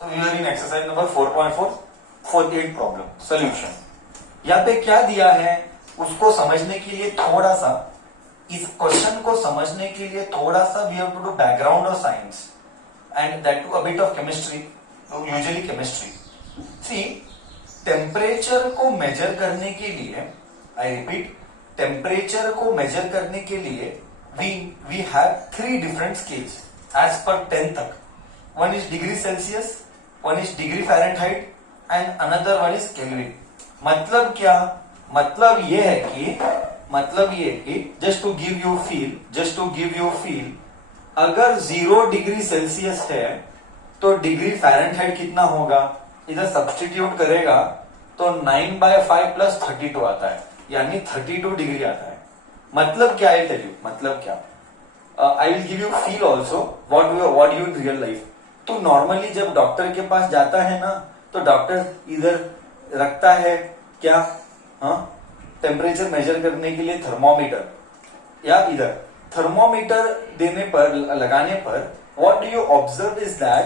So we are in exercise number 4.4 48 problem solution. यहाँ पे क्या दिया है उसको समझने के लिए थोड़ा सा, इस क्वेश्चन को समझने के लिए थोड़ा सा we have to do background of science and that too a bit of chemistry, usually chemistry. See, temperature को मेजर करने के लिए, आई रिपीट, टेम्परेचर को मेजर करने के लिए we have 3 different scales as per 10 तक। One is degree Celsius, one is degree Fahrenheit and another one is Kelvin। मतलब क्या? मतलब ये है कि just to give you feel, अगर 0 डिग्री सेल्सियस है तो डिग्री फ़ारेनहाइट कितना होगा? इधर सब्स्टिट्यूट करेगा तो 9/5 प्लस 32 आता है, यानी 32 डिग्री आता है। मतलब क्या है? मतलब क्या? I will give you feel also what you in real life. तो नॉर्मली जब डॉक्टर के पास जाता है ना, तो डॉक्टर इधर रखता है क्या? टेम्परेचर मेजर करने के लिए थर्मोमीटर, या इधर थर्मोमीटर देने पर, लगाने पर what do you observe is that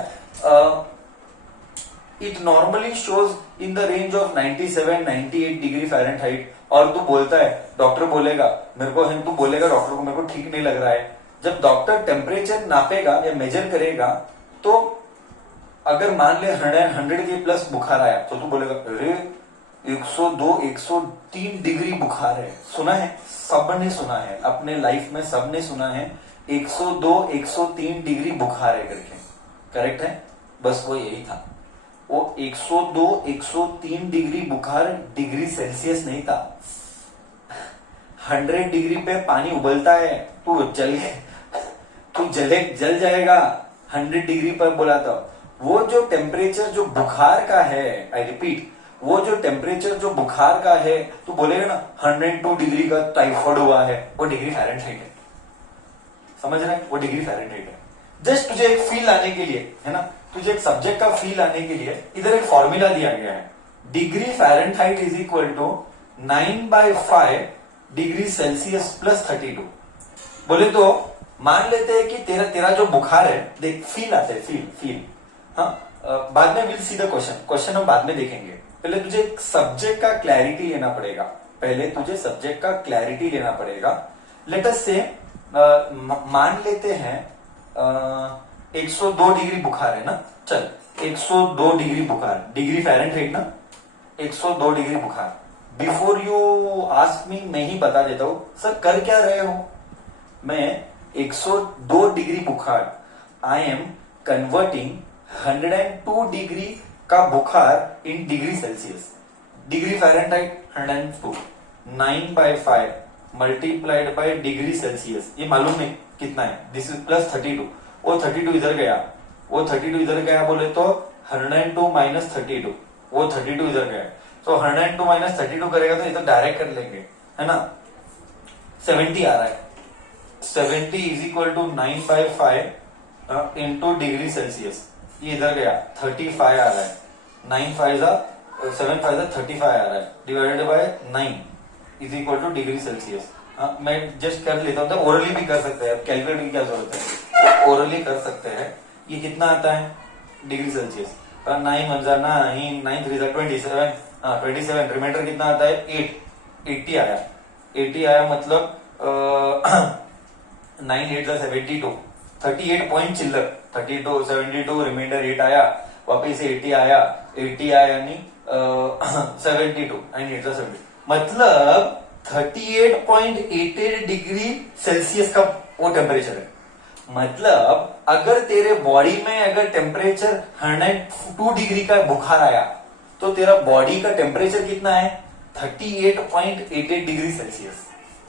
it normally shows in the range of 97-98 degree Fahrenheit. और तू बोलता है, डॉक्टर बोलेगा मेरे को, तू बोलेगा डॉक्टर को मेरे को ठीक नहीं लग रहा है। जब डॉक्टर टेम्परेचर नापेगा या मेजर करेगा तो अगर मान ले 100 के प्लस बुखार आया तो तू बोलेगा अरे 102 103 डिग्री बुखार है। सुना है, सबने सुना है, अपने लाइफ में सबने सुना है 102 103 डिग्री बुखार है करके। करेक्ट है? बस वो यही था, वो 102 103 डिग्री बुखार डिग्री सेल्सियस नहीं था। 100 डिग्री पे पानी उबलता है, तू जल जाएगा। 100 डिग्री पर बोला था। वो जो टेम्परेचर जो बुखार का है, आई रिपीट, वो जो टेम्परेचर जो बुखार का है, तो बोलेगा ना 102 डिग्री का टाइफाइड हुआ है, वो डिग्री फ़ारेनहाइट है। समझ रहे हैं? वो डिग्री फ़ारेनहाइट है। जस्ट तुझे एक फील आने के लिए, है ना, तुझे एक सब्जेक्ट का फील आने के लिए इधर एक फॉर्मूला दिया गया है। Degree Fahrenheit is equal to 9/5 degree Celsius plus 32। बोले तो मान लेते हैं कि तेरा जो बुखार है, देख फील आते हैं, फील। बाद में विल सी द क्वेश्चन हम बाद में देखेंगे। पहले तुझे सब्जेक्ट का क्लैरिटी लेना पड़ेगा। लेट अस से मान लेते हैं 102 डिग्री बुखार है ना, चल 102 डिग्री बुखार, डिग्री फ़ारेनहाइट ना, 102 डिग्री बुखार। बिफोर यू आस्क मी, मैं ही बता देता हूं सर कर क्या रहे हो। मैं 102 डिग्री बुखार, आई एम कन्वर्टिंग 102 डिग्री का बुखार in degree Celsius. Degree Fahrenheit 102, 9/5 multiplied bye degree Celsius, ये मालूम नहीं कितना है, दिस इज प्लस 32। वो 32 इधर गया, बोले तो 102 माइनस 32, वो 32 इधर गया। तो 102 माइनस 32 करेगा तो इधर डायरेक्ट कर लेंगे, है ना। 70 आ रहा है। 70 is equal to 9/5 into degree Celsius. ये इधर गया, 35 आ रहा है। 7/5 35 आ रहा है, divided by 9 is equal two degree Celsius. मैं जस्ट कर लेता हूँ, ओरली भी कर सकते हैं, कैलकुलेट की क्या जरूरत है, ओरली कर सकते हैं। ये कितना आता है डिग्री सेल्सियस? 9 3 27, 27, रिमाइंडर कितना आता है 80 आया। 80 आया मतलब 9 8 72, 38 पॉइंट चिल्लर, 32 72, रिमाइंडर 8 आया, वापिस से 80 आया यानी 72 एंड 8 70, मतलब 38.88 डिग्री सेल्सियस का वो टेम्परेचर है। मतलब अगर तेरे बॉडी में अगर टेम्परेचर 102 डिग्री का बुखार आया तो तेरा बॉडी का टेम्परेचर कितना है? 38.88 डिग्री सेल्सियस।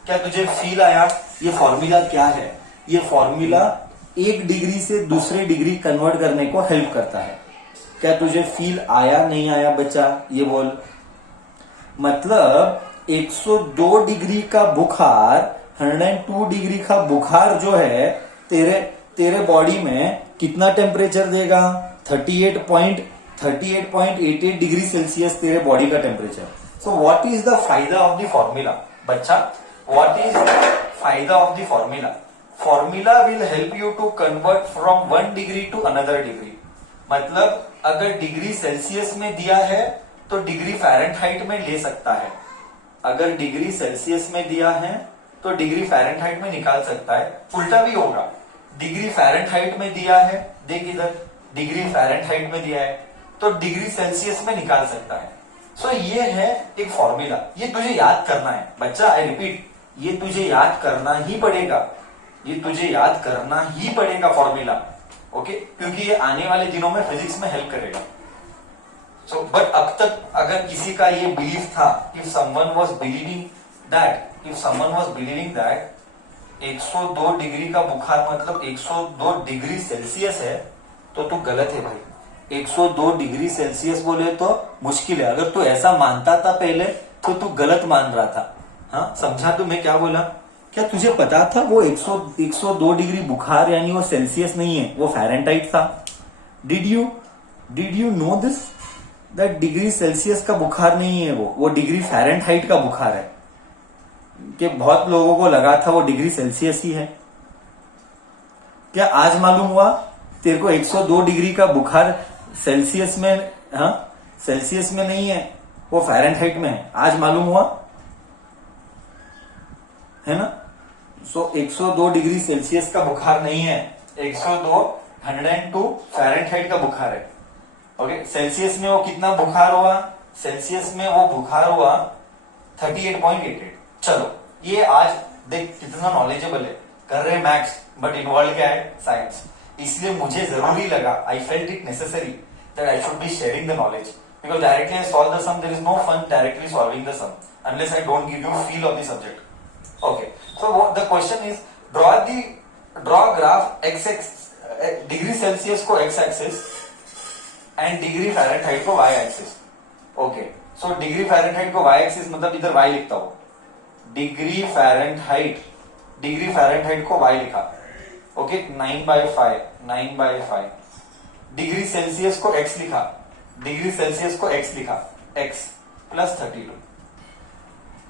क्या तुझे फील आया? ये फॉर्मूला क्या है? ये फॉर्मूला 1 डिग्री से दूसरे डिग्री कन्वर्ट करने को हेल्प करता है। क्या तुझे फील आया, नहीं आया बच्चा? ये बोल। मतलब 102 डिग्री का बुखार, 102 डिग्री का बुखार जो है तेरे बॉडी में कितना टेम्परेचर देगा? 38.88 डिग्री सेल्सियस तेरे बॉडी का temperature. So what is the फायदा ऑफ द फॉर्मूला? बच्चा, व्हाट इज फायदा of the formula? Formula will help you to convert from 1 degree to another degree. मतलब अगर डिग्री सेल्सियस में दिया है तो डिग्री फ़ारेनहाइट में ले सकता है। अगर डिग्री सेल्सियस में दिया है तो डिग्री फ़ारेनहाइट में निकाल सकता है। उल्टा भी होगा, डिग्री फ़ारेनहाइट में दिया है, देख इधर डिग्री फ़ारेनहाइट में दिया है तो डिग्री सेल्सियस में निकाल सकता है। सो ये है एक फॉर्मूला, ये तुझे याद करना है बच्चा। आई रिपीट, ये तुझे याद करना ही पड़ेगा, ये तुझे याद करना ही पड़ेगा फॉर्मूला, ओके, क्योंकि ये आने वाले दिनों में फिजिक्स में हेल्प करेगा। सो बट अब तक अगर किसी का ये बिलीफ था, if someone was believing that 102 degree का बुखार मतलब 102 डिग्री सेल्सियस है, तो तू गलत है भाई। 102 डिग्री सेल्सियस बोले तो मुश्किल है। अगर तू ऐसा मानता था पहले तो तू गलत मान रहा था। हाँ, समझा तू मैं क्या बोला? क्या तुझे पता था वो 102 डिग्री बुखार यानी वो सेल्सियस नहीं है, वो फ़ारेनहाइट था? Did you know this that degree Celsius का बुखार नहीं है, वो डिग्री फ़ारेनहाइट का बुखार है। कि बहुत लोगों को लगा था वो डिग्री सेल्सियस ही है। क्या आज मालूम हुआ तेरे को 102 डिग्री का बुखार सेल्सियस में, हाँ, सेल्सियस में नहीं है, वो फ़ारेनहाइट में है। आज मालूम हुआ है ना? सो 102 डिग्री सेल्सियस का बुखार नहीं है, 102 फ़ारेनहाइट का बुखार है। ओके, सेल्सियस में वो कितना बुखार हुआ? सेल्सियस में वो बुखार हुआ 38.88। चलो, ये आज देख कितना नॉलेजेबल है, कर रहे मैथ्स बट इन्वॉल्व क्या है? साइंस। इसलिए मुझे जरूरी लगा, I felt it necessary that I should be sharing the knowledge, because directly I solve the sum, there is no fun directly solving the sum unless I don't give you feel of the subject. Okay, so what the question is, draw graph x degree Celsius को x axis and degree Fahrenheit को y axis. Okay, so degree Fahrenheit को y axis मतलब इधर y लिखता हूं, degree Fahrenheit को y लिखा, okay, 9/5 degree Celsius को x लिखा, x प्लस 32।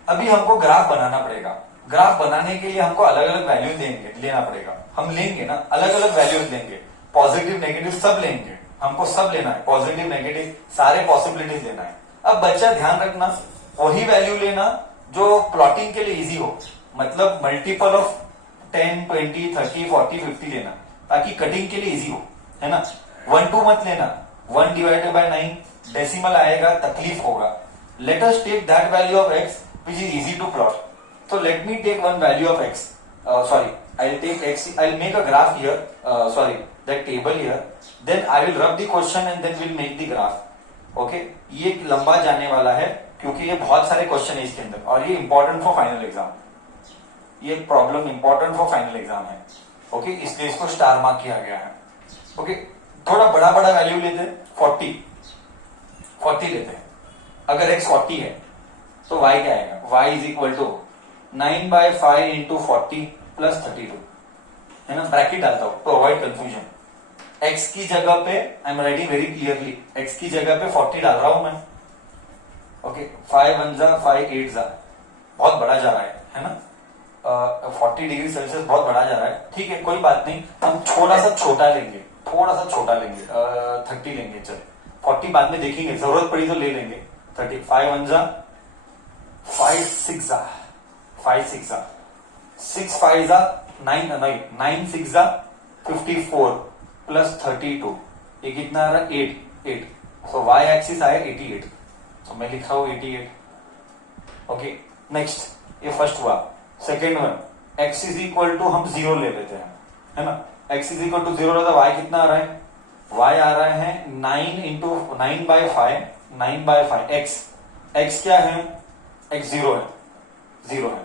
अभी हमको ग्राफ बनाना पड़ेगा। ग्राफ बनाने के लिए हमको अलग अलग वैल्यू लेना पड़ेगा। हम लेंगे ना, अलग अलग वैल्यूज लेंगे, पॉजिटिव नेगेटिव सब लेंगे, हमको सब लेना है, पॉजिटिव नेगेटिव सारे पॉसिबिलिटीज लेना है। अब बच्चा ध्यान रखना, वही वैल्यू लेना जो प्लॉटिंग के लिए इजी हो, मतलब मल्टीपल ऑफ 10, 20, 30, 40, 50 लेना, ताकि कटिंग के लिए इजी हो, है ना। 1 2 मत लेना, 1/9 डेसिमल आएगा, तकलीफ होगा। Let us take that value of x which is easy to plot. So let me take one value of x. I'll take x. I'll make a graph here. That table here. Then I will rub the question and then we'll make the graph. Okay? ये लंबा जाने वाला है क्योंकि ये बहुत सारे question है इसके अंदर और ये इंपॉर्टेंट फॉर फाइनल एग्जाम। ये problem important for final exam है। ओके, इसलिए इसको स्टार मार्क किया गया है। ओके, थोड़ा बड़ा वैल्यू लेते हैं, 40 लेते हैं। अगर x 40 है तो y क्या आएगा? y is equal to 9/5 into 40 plus 32, है ना। ब्रैकेट डालता हूं टू अवॉइड कंफ्यूजन। x की जगह पे I am writing very clearly, x की जगह पे 40 डाल रहा हूं मैं। ओके, 5 1 जा 5 8 जा, बहुत बड़ा जा रहा है ना। 40 डिग्री सेल्सियस बहुत बड़ा जा रहा है। ठीक है, कोई बात नहीं, हम थोड़ा सा छोटा लेंगे, 30 लेंगे। चल, 40 बाद में देखेंगे, जरूरत पड़ी तो ले लेंगे। 30, 5 1 जा 5 6 जा 6 5 जा 9 6 जा 54 प्लस 32, ये कितना आ रहा है? 8। सो y एक्सिस आया 88, तो मैं लिख रहा हूं 88। ओके, नेक्स्ट, ये फर्स्ट हुआ। Second one, x is equal to हम 0 ले लेते हैं, है ना। x इज इक्वल टू 0 रहता है, y कितना आ रहा है? y आ रहा है 9/5 x क्या है? x 0 है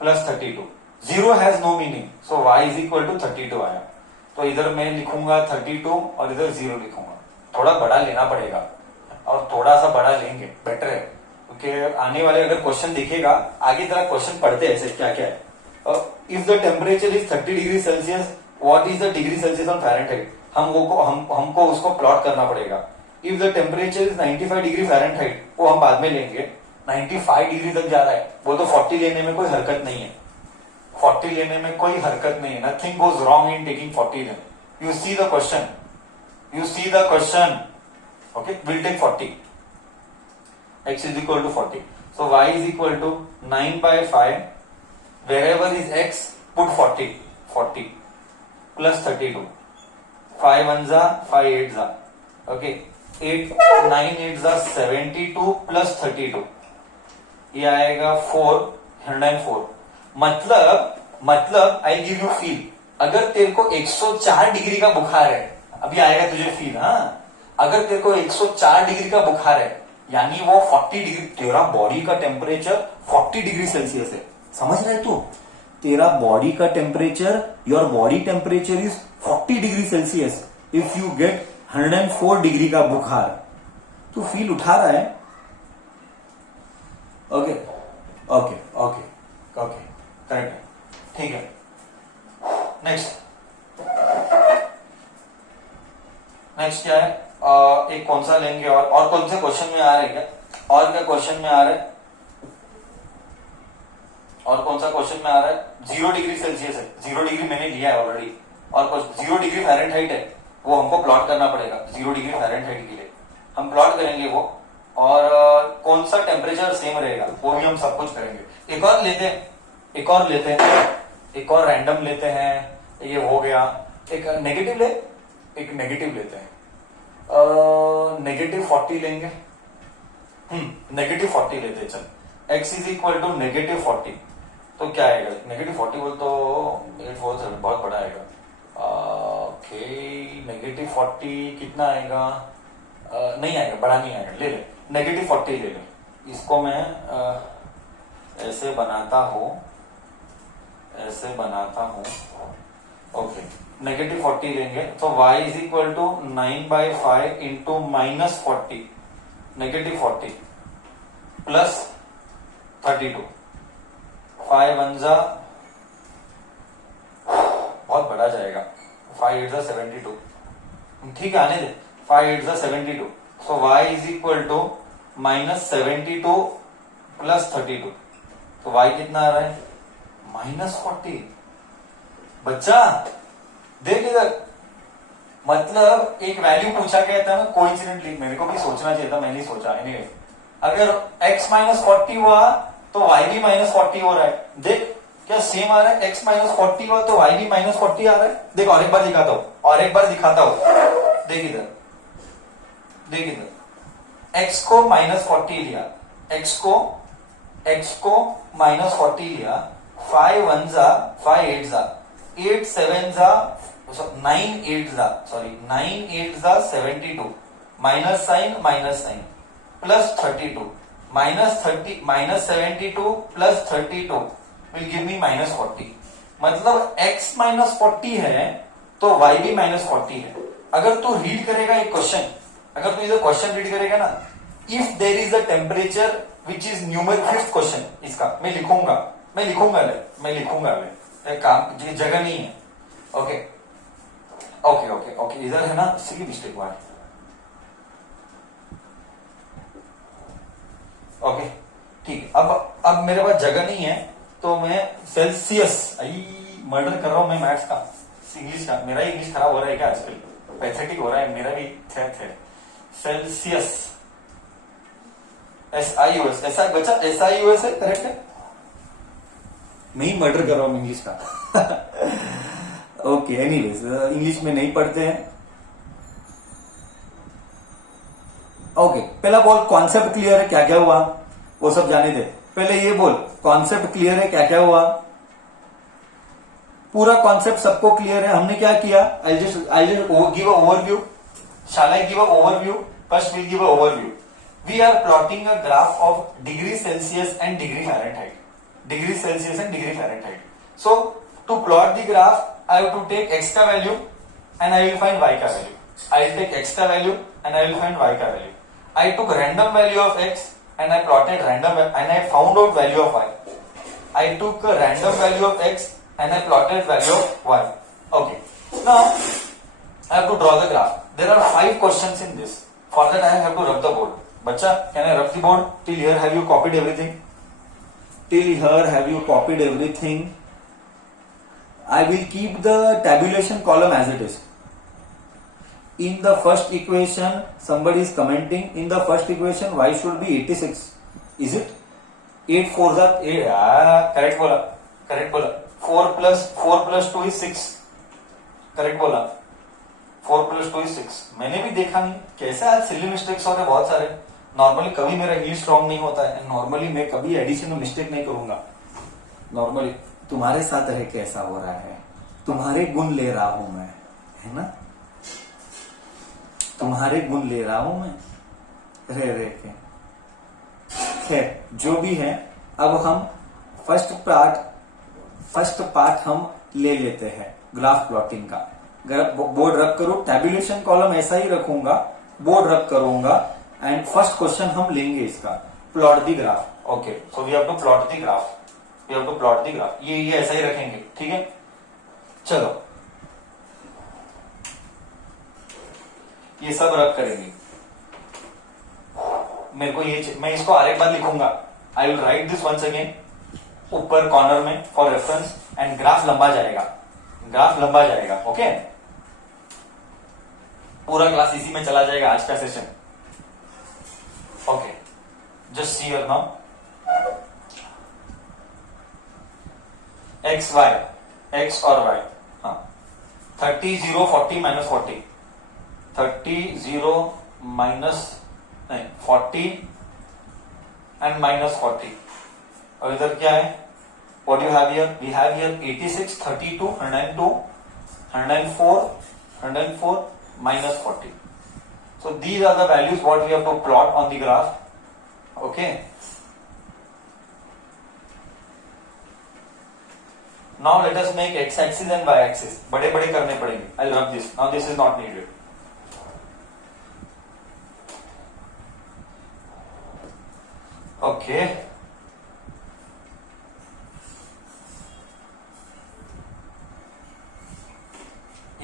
plus 32। 0 has no meaning, so y is equal to 32 आया। तो इधर मैं लिखूंगा 32 और इधर 0 लिखूंगा। थोड़ा बड़ा लेना पड़ेगा और थोड़ा सा बड़ा लेंगे, बेटर है, क्योंकि आने वाले अगर क्वेश्चन दिखेगा आगे तरह क्वेश्चन पढ़ते हैं ऐसे क्या क्या है। If the temperature is 30 degree Celsius, what is the degree Celsius on Fahrenheit? हमको उसको प्लॉट करना पड़ेगा। If the temperature is 95 degree Fahrenheit, वो हम बाद में लेंगे। 95 डिग्री तक जा रहा है, वो तो 40 लेने में कोई हरकत नहीं है, 40 लेने में कोई हरकत नहीं है। Nothing goes wrong in taking 40 then. You see the question, Okay, we'll take 40. X is equal to 40. So y is equal to 9 by 5. Wherever is x, put 40. 40 plus 32. 5 ones are 5 eights are. Okay, 8 9 eights are 72 plus 32. ये आएगा 404. मतलब I give you feel, अगर तेरे को 104 degree का बुखार है, अभी आएगा तुझे फील, हाँ, अगर तेरे को 104 डिग्री का बुखार है, यानी वो 40 डिग्री, तेरा बॉडी का टेम्परेचर 40 डिग्री सेल्सियस है, समझ रहे तू? तेरा बॉडी का temperature, your body temperature is 40 degree Celsius. If you get 104 degree का बुखार, तू फील उठा रहा है. Okay okay okay okay, correct है, ठीक है. नेक्स्ट क्या है? एक कौन सा लेंगे और कौन से क्वेश्चन में आ रहे हैं क्या? और क्या क्वेश्चन में आ रहा है? और कौन सा क्वेश्चन में आ रहा है? 0 डिग्री सेल्सियस है. 0 डिग्री मैंने लिया है ऑलरेडी. और 0 डिग्री फ़ारेनहाइट है, वो हमको प्लॉट करना पड़ेगा. 0 डिग्री फ़ारेनहाइट के लिए हम प्लॉट करेंगे वो. और कौन सा टेम्परेचर सेम रहेगा वो भी हम सब कुछ करेंगे. एक और लेते हैं, एक और रैंडम लेते हैं. ये हो गया. एक नेगेटिव लेते हैं. नेगेटिव 40 लेंगे. नेगेटिव 40 लेते हैं. चल, x is equal to negative 40. तो क्या आएगा? नेगेटिव 40 बोल तो 847 बहुत बड़ा आएगा. ओके, नेगेटिव 40 कितना आएगा? नहीं आएगा, बड़ा नहीं आएगा. ले ले, नेगेटिव 40 ले ले. इसको मैं ऐसे बनाता हूं. ओके, नेगेटिव 40 लेंगे तो y is equal to 9 by 5 into minus 40. Negative 40 plus 32. 5 1 बहुत बड़ा जाएगा. 5 8 72. ठीक है, आने दे. 5 8 72. So y is equal to minus 72 plus 32. तो y कितना आ रहा है? माइनस 40. बच्चा देख इधर, मतलब एक वैल्यू पूछा गया था ना, कोइंसिडेंटली मेरे को भी सोचना चाहिए था, मैंने नहीं सोचा. एनीवे, अगर x माइनस 40 हुआ तो y भी माइनस 40 हो रहा है. देख क्या सेम आ रहा है? x माइनस 40 हुआ तो y भी माइनस 40 आ रहा है. देख और एक बार दिखाता हूं. देख इधर, x को माइनस 40 लिया, x को माइनस 40 लिया. 5 1 5 8 8 7 9 8 72. Minus sign plus 32. Minus 72 plus 32 will give me minus 40. मतलब x माइनस 40 है तो y भी माइनस 40 है. अगर तू रीड करेगा एक क्वेश्चन, अगर तू इधर क्वेश्चन रीड करेगा ना, if there is a temperature which is न्यूमर, fifth question इसका मैं लिखूंगा ले काम जगह नहीं है. ओके, इधर है ना, सिली मिस्टेक हुआ है. ओके, ठीक. अब मेरे पास जगह नहीं है तो मैं सेल्सियस, मर्डर कर रहा हूं मैं मैथ्स का, इंग्लिश का. मेरा इंग्लिश खराब हो रहा है क्या आजकल? पैथेटिक हो रहा है मेरा भी. Celsius, SIUS. ऐसा बच्चा, SIUS है, करेक्ट है. मैं ही मर्डर कर रहा हूं इंग्लिश का. ओके, एनीवेज, इंग्लिश में नहीं पढ़ते हैं. ओके, पहला बोल कॉन्सेप्ट क्लियर है, क्या क्या हुआ वो सब जाने दे. पहले ये बोल कॉन्सेप्ट क्लियर है, क्या क्या हुआ? पूरा कॉन्सेप्ट सबको क्लियर है. हमने क्या किया? I just give a overview. Shall I give a overview? First we'll give a overview. We are plotting a graph of degree Celsius and degree Fahrenheit. Degree Celsius and degree Fahrenheit. So to plot the graph, I have to take x का value and I will find y का value. I will take x का value and I will find y का value. I took random value of x and I plotted random and I found out value of y. I took a random value of x and I plotted value of y. Okay. Now I have to draw the graph. There are 5 questions in this. For that I have to rub the board. Bacha, can I rub the board? Till here have you copied everything? I will keep the tabulation column as it is. in the first equation somebody is commenting in the first equation y should be 86, is it? 8 4 that 8, correct बोला 4 plus 2 is 6, correct बोला 4 plus 2 is 6। मैंने भी देखा नहीं कैसे आज silly mistakes हो रहे बहुत सारे। नॉर्मली कभी मेरा इंग्लिश स्ट्रॉन्ग नहीं होता है, नॉर्मली मैं कभी एडिशन में मिस्टेक नहीं करूंगा। नॉर्मली तुम्हारे साथ रह के ऐसा हो रहा है, तुम्हारे गुण ले रहा हूं मैं, है ना, तुम्हारे गुण ले रहा हूं मैं रह के। खैर जो भी है, अब हम फर्स्ट पार्ट हम ले लेते हैं ग्राफ प्लॉटिंग का। बोर्ड रब करो, टैबुलेशन कॉलम ऐसा ही रखूंगा, बोर्ड रब करूंगा एंड फर्स्ट क्वेश्चन हम लेंगे इसका, plot the graph. Okay, so we have to plot the graph, we have to plot the graph. ये ऐसा ही रखेंगे, ठीक है। चलो ये सब रब करेंगे। मेरे को ये, मैं इसको आरेख बार लिखूंगा, I will write this once again ऊपर कॉर्नर में फॉर रेफरेंस, एंड ग्राफ लंबा जाएगा, ग्राफ लंबा जाएगा। ओके, पूरा क्लास इसी में चला जाएगा आज का सेशन। Okay, just see here now, x y, x और वाई, हाँ 30 0 40 माइनस 40, 30 0 माइनस नहीं 40 एंड माइनस 40। और इधर क्या है, what do you have here? We have here 86, 32, 102, 104, 104 minus 40. So these are the values what we have to plot on the graph. Okay. Now let us make x-axis and y-axis. बड़े बड़े करने पड़ेंगे। I'll rub this. Now this is not needed. Okay.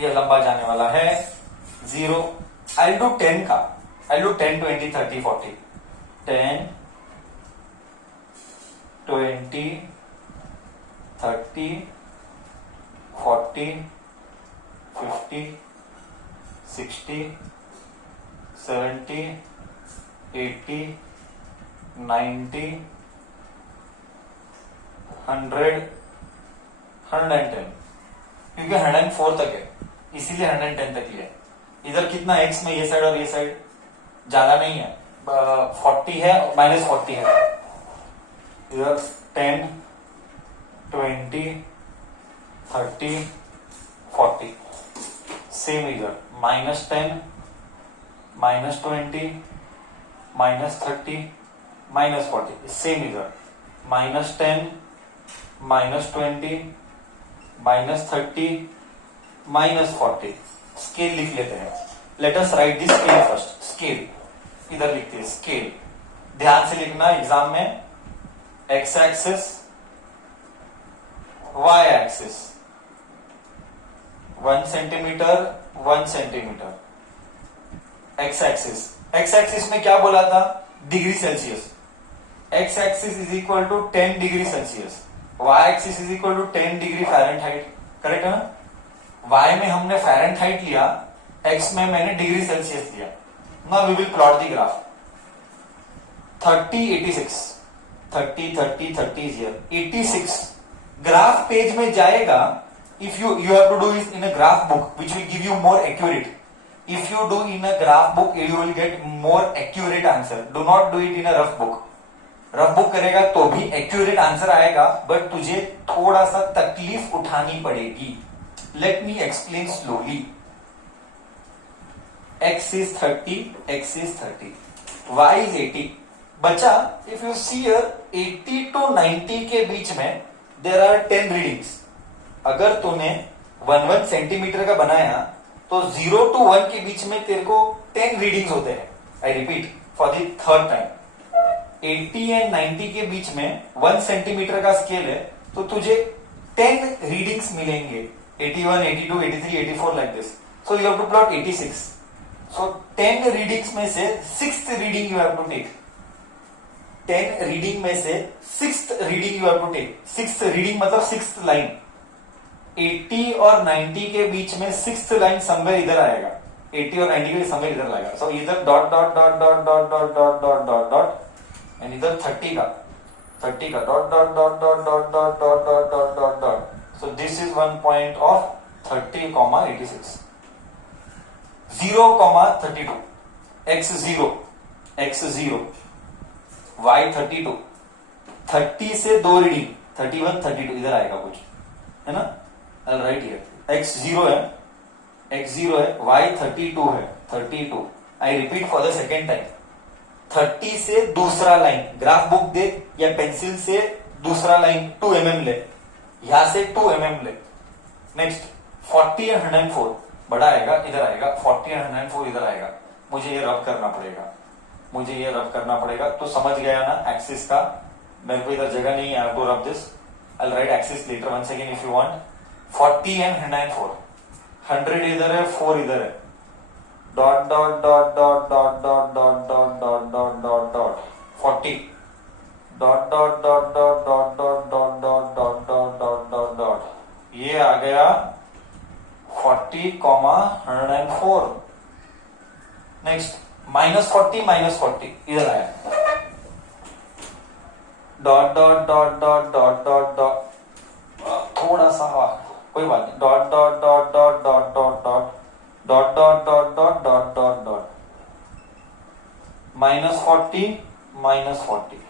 ये लंबा जाने वाला है 0। I do 10 का, आई डू 10 20 30 40, 10 20 30 40 50 60 70 80 90 100 110, क्योंकि 104 तक है इसीलिए 110 तक लिया। इधर कितना एक्स में, ये साइड और ये साइड ज्यादा नहीं है, 40 है माइनस 40 है। इधर 10 20 30 40, सेम इधर -10 -20 -30 -40, सेम इधर -10 -20 -30 -40। स्केल लिख लेते हैं, let us write this scale first. Scale इधर लिखते हैं, स्केल ध्यान से लिखना एग्जाम में। X axis, y axis 1 centimetre 1 centimetre. X axis में क्या बोला था, degree Celsius. X axis is equal to 10 degree Celsius, y axis is equal to 10 degree Fahrenheit, correct है ना। y में हमने फ़ारेनहाइट लिया, x में मैंने डिग्री सेल्सियस लिया। Now we will plot the graph. 30 86, 30 30 30 is here, 86 graph page में जाएगा। If you have to do it in a graph book which will give you more accurate. If you do in a graph book you will get more accurate answer. Do not do it in a rough book. Rough book करेगा तो भी accurate answer आएगा, but तुझे थोड़ा सा तकलीफ उठानी पड़ेगी। Let me explain slowly. x is 30, x is 30, y is 80। बच्चा इफ यू सी 80 to 90 के बीच में देर आर 10 रीडिंग्स। अगर तूने 1 सेंटीमीटर का बनाया तो 0 to 1 के बीच में तेरे को 10 रीडिंग्स होते हैं। I repeat for the third time, 80 and 90 के बीच में 1 सेंटीमीटर का स्केल है तो तुझे 10 रीडिंग्स मिलेंगे, 81 82 83 84 like this. So you have to plot 86। सो 10 रीडिंग्स में से 6th reading you have to take. 10 reading में से 6th reading you have to take. 6th reading मतलब 6th लाइन। 80 और 90 के बीच में 6th लाइन समवेयर इधर आएगा। 80 और 90 का समय इधर लाएगा. सो इधर dot dot dot dot dot dot dot dot dot dot and इधर 30 का dot dot dot dot dot dot dot dot dot dot dot. So this is one point of 30,86. 0,32 x0 y 32. 30 से दो रीडिंग 31 32 इधर आएगा कुछ, है ना. Right here x0 है y 32 है 32. I repeat for the second time. 30 से दूसरा लाइन ग्राफ बुक दे या पेंसिल से दूसरा लाइन 2 mm ले, यहां से 2 mm ले. नेक्स्ट 40 एंड 104 बड़ा आएगा, इधर आएगा. 40 एंड 104 इधर आएगा. मुझे ये रब करना पड़ेगा. तो समझ गया ना एक्सिस का. मेरे को इधर जगह नहीं है to rub this. I write axis later once again if you want. 40 and 104. 100 इधर है, 4 इधर है. Dot dot dot dot dot dot dot dot dot dot dot dot 40. Dot dot dot dot dot dot dot dot dot dot dot dot dot. ये आ गया 40, 104. Next -40 इधर आया. Dot dot dot dot dot dot dot. थोड़ा सा कोई बात नहीं. Dot dot dot dot dot dot dot dot dot dot dot dot dot dot. -40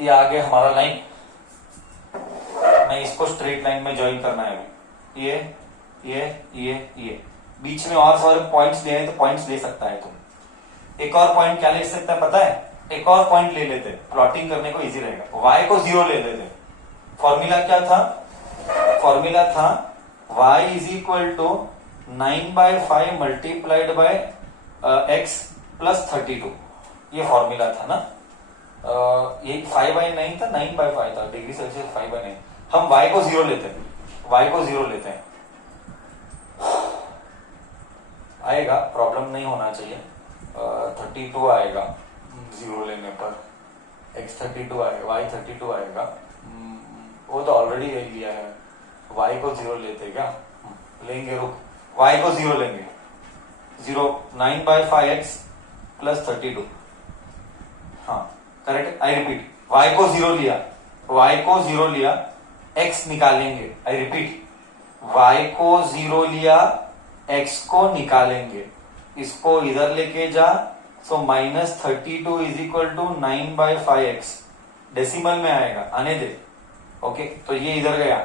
ये आगे हमारा लाइन. मैं इसको स्ट्रेट लाइन में ज्वाइन करना है अभी. ये बीच में और सारे पॉइंट्स लेने तो पॉइंट्स ले सकता है तुम. एक और पॉइंट क्या ले सकता है पता है. एक और पॉइंट ले लेते, प्लॉटिंग करने को इजी रहेगा. y को 0 ले लेते. फॉर्मूला क्या था. फॉर्मूला था y is equal to 9/5 multiplied by x plus 32. ये फॉर्मूला था ना. ये 5/9 था, 9/5 था. Degree Celsius 5/9. हम y को 0 लेते हैं. आएगा, प्रॉब्लम नहीं होना चाहिए. 32 आएगा 0 लेने पर. x 32 आएगा, y 32 आएगा. वो तो ऑलरेडी ले लिया है. y को 0 लेते क्या लेंगे. रुक, y को 0 लेंगे. 9/5x plus 32. हाँ करेक्ट. आई रिपीट, y को 0 लिया, x निकालेंगे. आई रिपीट, y को 0 लिया, x को निकालेंगे. इसको इधर लेके जा. So -32 is equal to 9/5x. Decimal में आएगा, आने दे. ओके, तो ये इधर गया.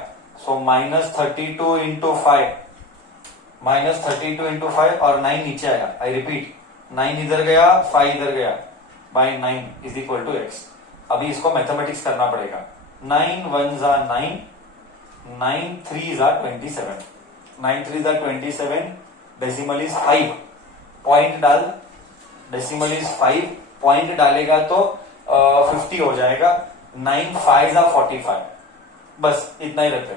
सो -32 इंटू 5. -32 इंटू 5 और 9 नीचे आया. आई रिपीट, 9 इधर गया, 5 इधर गया. By 9 is equal to x. अभी इसको मैथमेटिक्स करना पड़ेगा. 9 1s are 9, 9 3s are 27. 9 3s are 27. Decimal is 5. Point डाल. Decimal is 5. पॉइंट डालेगा तो 50 हो जाएगा. 9 5s are 45. बस इतना ही रखते.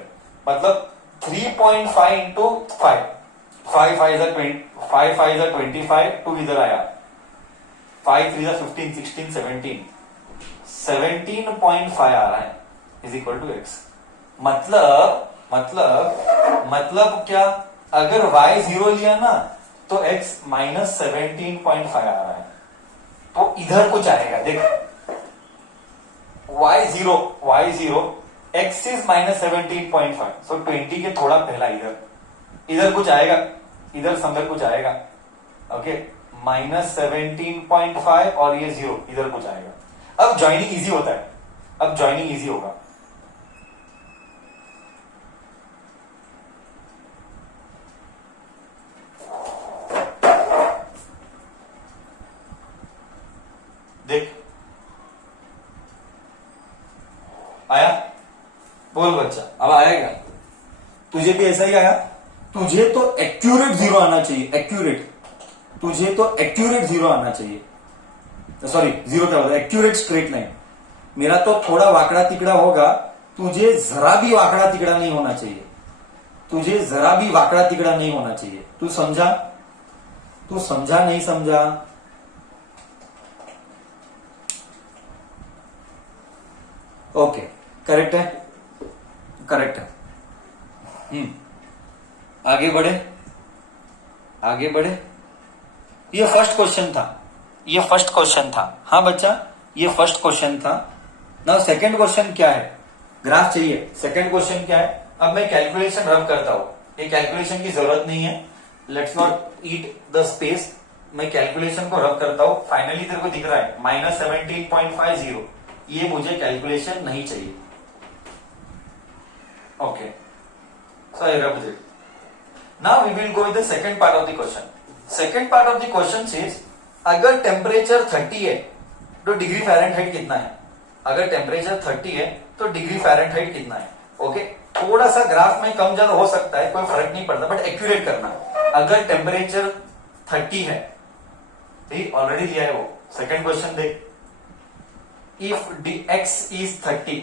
मतलब 3.5 into 5. 5 5s are 20. 5 5s are 25. 2 इधर आया. 5 3s are 15 16 17. 17.5 आ रहा है इज इक्वल टू x. मतलब क्या, अगर y 0 लिया ना तो x -17.5 आ रहा है. तो इधर कुछ आएगा. देख, y 0 x इज -17.5. सो 20 के थोड़ा पहला इधर कुछ आएगा. इधर समझ कुछ आएगा. ओके, -17.5 और ये 0 इधर कुछ आएगा. अब ज्वाइनिंग इजी होता है. अब ज्वाइनिंग इजी होगा. देख आया. बोल बच्चा, अब आएगा. तुझे भी ऐसा ही आया. तुझे तो एक्यूरेट 0 आना चाहिए. एक्यूरेट, तुझे तो एक्यूरेट 0 आना चाहिए. सॉरी, 0 क्या होता है, एक्यूरेट स्ट्रेट लाइन. मेरा तो थोड़ा वाकड़ा तिकड़ा होगा. तुझे जरा भी वाकड़ा तिकड़ा नहीं होना चाहिए. तुझे जरा भी वाकड़ा तिकड़ा नहीं होना चाहिए. तू समझा? तू समझा नहीं समझा? ओके, करेक्ट है. करेक्ट है. आगे बढ़े. आगे बढ़े। ये फर्स्ट क्वेश्चन था, ये फर्स्ट क्वेश्चन था। हाँ बच्चा, ये फर्स्ट क्वेश्चन था। नाउ सेकंड क्वेश्चन क्या है, ग्राफ चाहिए। सेकंड क्वेश्चन क्या है, अब मैं कैलकुलेशन रब करता हूं, ये कैलकुलेशन की जरूरत नहीं है, let's not eat the space. मैं कैलकुलेशन को रब करता हूं। फाइनली तेरे को दिख रहा है -17.50, ये मुझे कैलकुलेशन नहीं चाहिए। Okay, so I rubbed it. Now we will go with the second part of the question. Second part of the question is, अगर टेम्परेचर 30 है तो डिग्री फ़ारेनहाइट कितना है। अगर टेम्परेचर 30 है तो डिग्री फ़ारेनहाइट कितना है। ओके, थोड़ा सा ग्राफ में कम ज्यादा हो सकता है, कोई फर्क नहीं पड़ता, बट एक्यूरेट करना। अगर टेम्परेचर 30 है, ठीक, ऑलरेडी लिया है वो। सेकंड क्वेश्चन देख, if x is 30,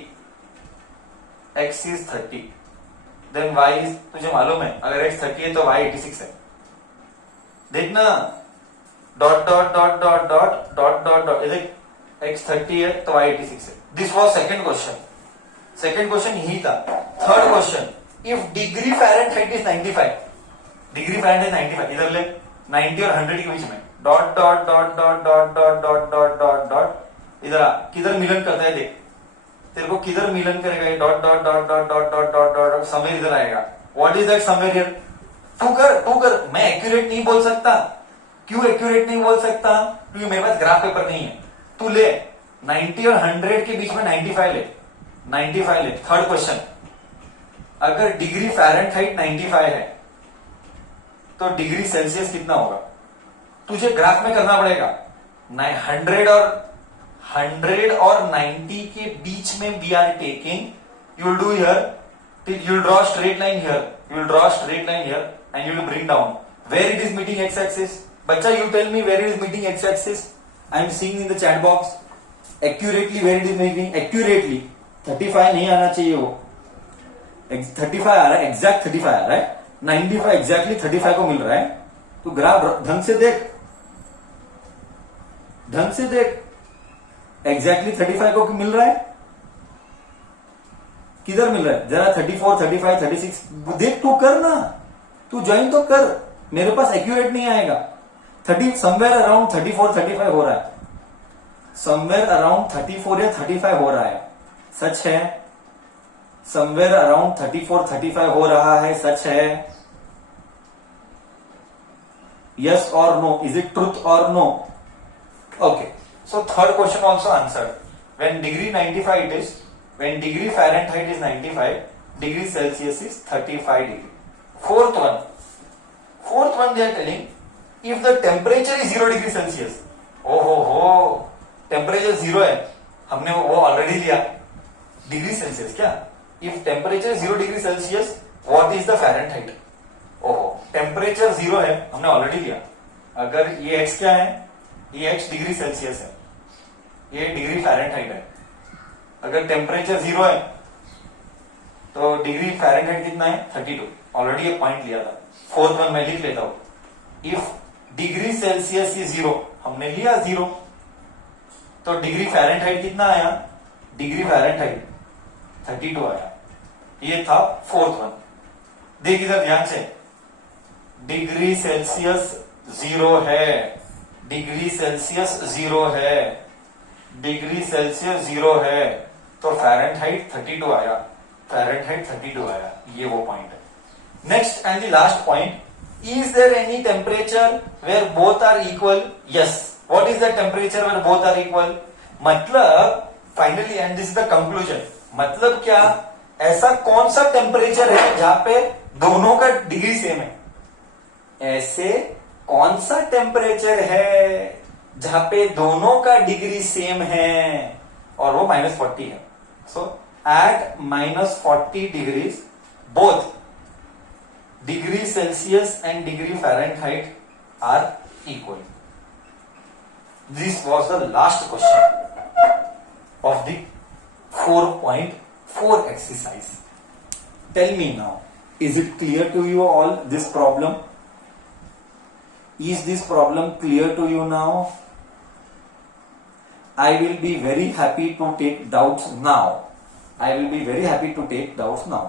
x is 30, then y is, तुझे मालूम है अगर x 30 है तो y 86 है। देखना, dot dot dot dot dot dot dot dot, देख x 30 है तो y 86 है। This was second question. Second question यही था। Third question, if degree Fahrenheit is 95, degree Fahrenheit 95, इधर ले 90 और 100 के बीच में, dot dot dot dot dot dot dot dot dot dot, इधर आ, किधर मिलन करता है देख, तेरे को किधर मिलन करेगा, dot dot dot dot dot dot dot dot, somewhere इधर आएगा। What is that somewhere here? तू कर, मैं एक्यूरेट नहीं बोल सकता। क्यों एक्यूरेट नहीं बोल सकता? क्योंकि मेरे पास ग्राफ पेपर नहीं है। तू ले 90 और 100 के बीच में 95 ले, 95 ले। थर्ड क्वेश्चन, अगर डिग्री फ़ारेनहाइट 95 है तो डिग्री सेल्सियस कितना होगा? तुझे ग्राफ में करना पड़ेगा। 100 और 90 के बीच में we are taking, you will do here, you will draw straight line here, you will draw straight line here and you will bring down where it is meeting x axis. Bacha, you tell me where it is meeting x axis. I am seeing in the chat box accurately where it is meeting, accurately 35 नहीं आना चाहिए, वो 35 आ रहा है, exact 35 आ रहा है, 95 exactly 35 को मिल रहा है। तो ग्राफ ढंग से देख, ढंग से देख, एग्जैक्टली 35 को मिल रहा है, किधर मिल रहा है जरा, 34, 35, 36 देख, तू कर ना, तू ज्वाइन तो कर। मेरे पास एक्यूरेट नहीं आएगा। 30 समवेयर अराउंड 34, 35 हो रहा है, समवेयर अराउंड 34 या 35 हो रहा है, सच है। समवेयर अराउंड 34, 35 हो रहा है, सच है। यस और नो, इज इट ट्रूथ और no? Okay, so third question also answered. When degree 95 it is, when degree Fahrenheit is 95, degree Celsius is 35 degree. Fourth one they are telling, if the temperature is 0 degree Celsius, हो temperature 0 है, हमने वो already लिया। Degree Celsius क्या, if temperature 0 degree Celsius, what is the Fahrenheit? ओहो, temperature 0 है, हमने already लिया। अगर ये x क्या है, ये x डिग्री सेल्सियस है, ये डिग्री फ़ारेनहाइट है। अगर टेम्परेचर 0 है तो डिग्री फ़ारेनहाइट कितना है, 32। ऑलरेडी ये पॉइंट लिया था। फोर्थ वन मैं लिख लेता हूं, इफ डिग्री सेल्सियस इज 0, हमने लिया 0, तो डिग्री फ़ारेनहाइट कितना आया, डिग्री फ़ारेनहाइट 32 आया। ये था फोर्थ वन। देख इधर ध्यान से, डिग्री सेल्सियस 0 है, डिग्री सेल्सियस 0 है, डिग्री सेल्सियस 0 है, तो फ़ारेनहाइट 32 आया, फ़ारेनहाइट 32 आया। ये वो पॉइंट है। Next and the last point, is there any temperature where both are equal? Yes. What is the temperature where both are equal? मतलब finally, and this is the conclusion, मतलब क्या, ऐसा कौन सा टेम्परेचर है जहां पे दोनों का डिग्री सेम है? ऐसे कौन सा टेम्परेचर है जहां पे दोनों का डिग्री सेम है और वो -40 है? So at -40 degrees both degree Celsius and degree Fahrenheit are equal. This was the last question of the 4.4 exercise. Tell me now, is it clear to you all this problem? Is this problem clear to you now? I will be very happy to take doubts now. I will be very happy to take doubts now.